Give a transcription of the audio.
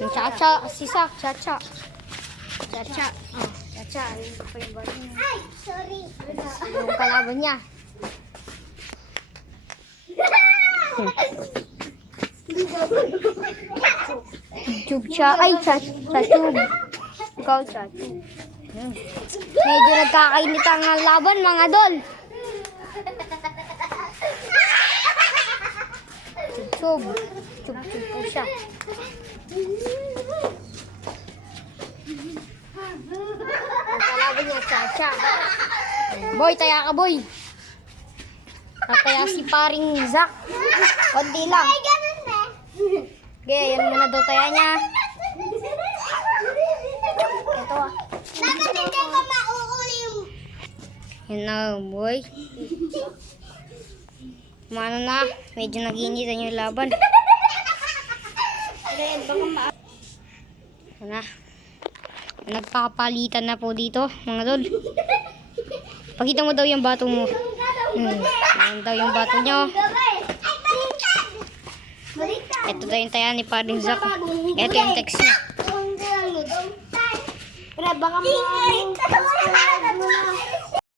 Yung Chacha, si Sak, Chacha. Chacha. Oh, Chacha. Ayun pa yung baro niya. Ay, sorry. Yung kalaban niya. Chucha. Ay, Chachub. Ikaw, Chachub. Medyo nagkakainit ang laban, mga dol. Chub. Chub po siya. Ang kalaban niya, Chacha. Boy, taya ka, boy. Tataya si paring Zak. Konti lang. Ay, ganun na. Okay, yan muna daw taya niya. Ito ah. Bakit hindi ko mauuli yung... Yan na, boy. Mano na, medyo nag-iinitan yung laban. Yan na. Nagpapalitan na po dito, mga dol. Pakita mo daw yung bato mo. Yan daw yung bato nyo. Ito daw yung taya ni paring Zak. Ito yung text niya. Baka mo.